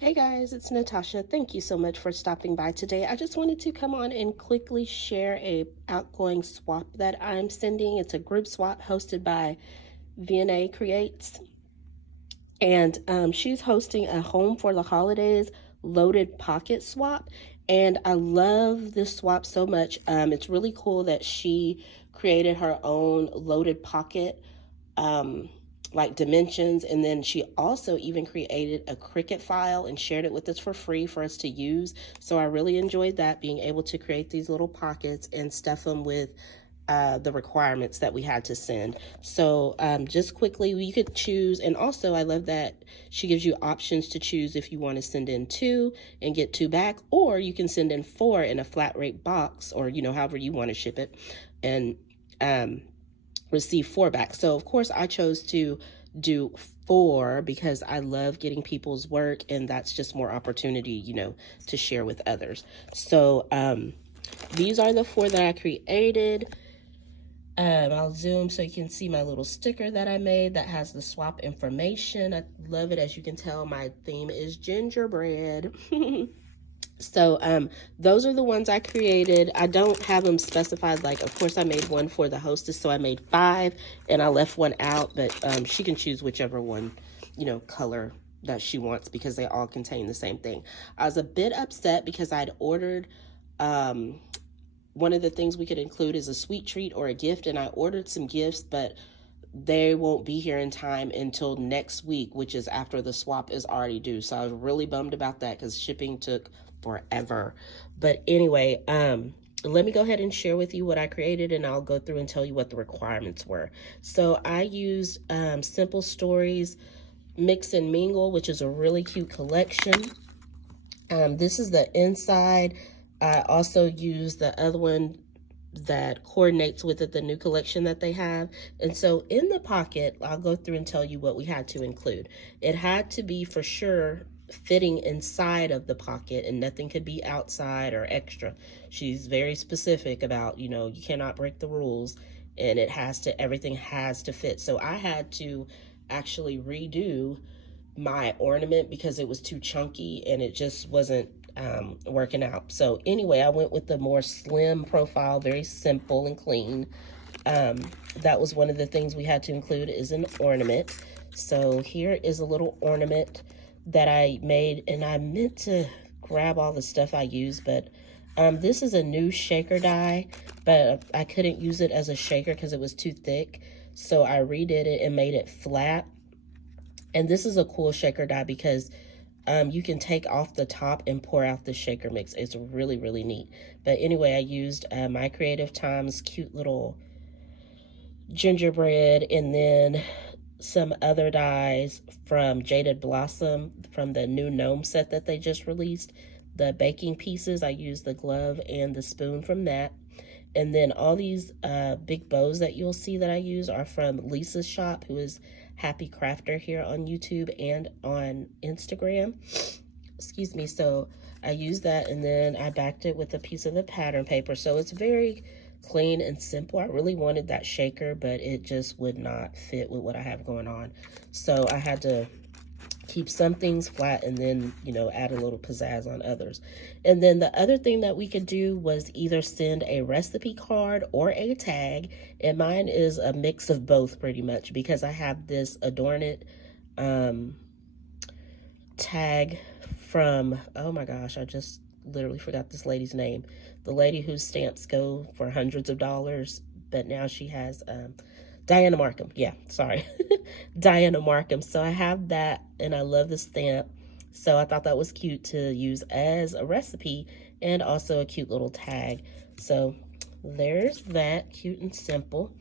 Hey guys, it's Natasha. Thank you so much for stopping by today. I just wanted to come on and quickly share a outgoing swap that I'm sending. It's a group swap hosted by Vianney Creates, and she's hosting a home for the holidays loaded pocket swap. And I love this swap so much. It's really cool that she created her own loaded pocket um, like dimensions, and then she also even created a Cricut file and shared it with us for free for us to use. So I really enjoyed that, being able to create these little pockets and stuff them with the requirements that we had to send. So just quickly, you could choose, and also I love that she gives you options to choose if you want to send in 2 and get 2 back, or you can send in 4 in a flat rate box, or however you want to ship it, and receive 4 back. So of course I chose to do 4 because I love getting people's work, and that's just more opportunity, to share with others. So these are the 4 that I created. I'll zoom so you can see my little sticker that I made that has the swap information. I love it. As you can tell, my theme is gingerbread. So those are the ones I created. I don't have them specified. Like, of course, I made one for the hostess, so I made 5, and I left one out. But she can choose whichever one, color that she wants, because they all contain the same thing. I was a bit upset because I'd ordered. One of the things we could include is a sweet treat or a gift, and I ordered some gifts, but they won't be here in time until next week, which is after the swap is already due. So I was really bummed about that because shipping took forever. But anyway, let me go ahead and share with you what I created, and I'll go through and tell you what the requirements were. So I used Simple Stories Mix and Mingle, which is a really cute collection. This is the inside. I also used the other one that coordinates with it, the new collection that they have. And so in the pocket, I'll go through and tell you what we had to include. It had to be for sure fitting inside of the pocket, and nothing could be outside or extra. She's very specific about, you cannot break the rules, and everything has to fit. So I had to actually redo my ornament because it was too chunky and it just wasn't working out. So anyway, I went with the more slim profile, very simple and clean. That was one of the things we had to include, is an ornament. So here is a little ornament that I made, and I meant to grab all the stuff I used, but this is a new shaker die, but I couldn't use it as a shaker because it was too thick. So I redid it and made it flat. And this is a cool shaker die because you can take off the top and pour out the shaker mix. It's really, really neat. But anyway, I used My Creative Time's cute little gingerbread, and then some other dies from Jaded Blossom from the new gnome set that they just released. The baking pieces, I used the glove and the spoon from that. And then all these big bows that you'll see that I use are from Lisa's shop, who is Happy Crafter here on YouTube and on Instagram. Excuse me. So I used that, and then I backed it with a piece of the pattern paper. So it's very clean and simple. I really wanted that shaker, but it just would not fit with what I have going on. So I had to keep some things flat and then, add a little pizzazz on others. And then the other thing that we could do was either send a recipe card or a tag. And mine is a mix of both pretty much, because I have this Adorn It tag from, oh my gosh, I just literally forgot this lady's name. The lady whose stamps go for hundreds of dollars, but now she has Diana Markham. Yeah, sorry. Diana Markham. So I have that, and I love the stamp. So I thought that was cute to use as a recipe and also a cute little tag. So there's that, cute and simple.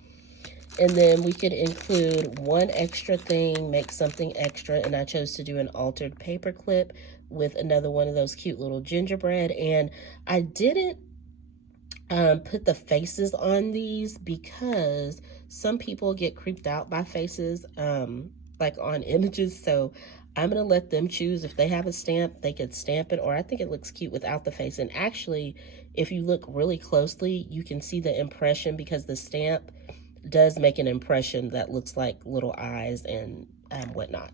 And then we could include one extra thing, make something extra, and I chose to do an altered paper clip with another one of those cute little gingerbread. And I didn't put the faces on these because some people get creeped out by faces, like on images. So I'm going to let them choose. If they have a stamp, they could stamp it, or I think it looks cute without the face. And actually, if you look really closely, you can see the impression, because the stamp does make an impression that looks like little eyes and whatnot.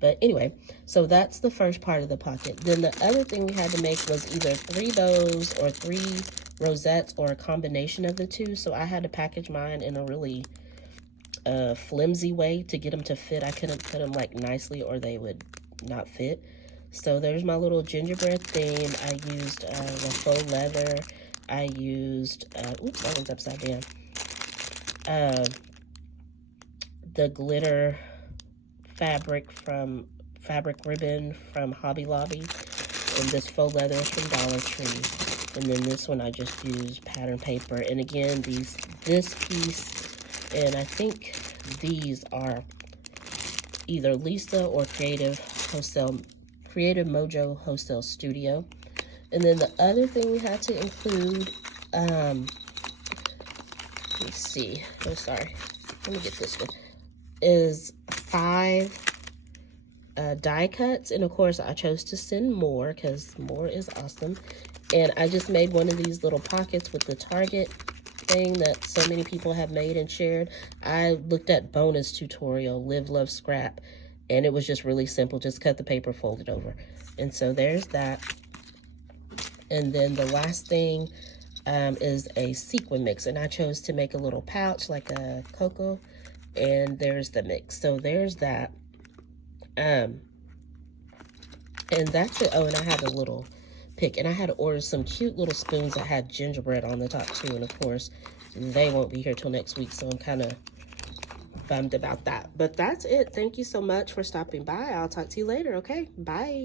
But anyway, so that's the first part of the pocket. Then the other thing we had to make was either 3 bows or 3 rosettes or a combination of the two. So I had to package mine in a really flimsy way to get them to fit. I couldn't put them like nicely or they would not fit. So there's my little gingerbread theme. I used the faux leather. I used, oops, that one's upside down. The glitter fabric ribbon from Hobby Lobby. And this faux leather is from Dollar Tree. And then this one I just used pattern paper. And again, this piece, and I think these are either Lisa or Creative Mojo Wholesale Studio. And then the other thing we had to include, let me see, oh sorry, let me get this one, is 5 die cuts. And of course I chose to send more because more is awesome. And I just made one of these little pockets with the Target thing that so many people have made and shared. I looked at bonus tutorial, Live, Love, Scrap, and it was just really simple. Just cut the paper, fold it over. And so there's that. And then the last thing is a sequin mix. And I chose to make a little pouch like a cocoa. And there's the mix. So there's that. And that's it. Oh, and I had a little pick. And I had to order some cute little spoons that had gingerbread on the top too. And of course, they won't be here till next week. So I'm kind of bummed about that. But that's it. Thank you so much for stopping by. I'll talk to you later, okay? Bye.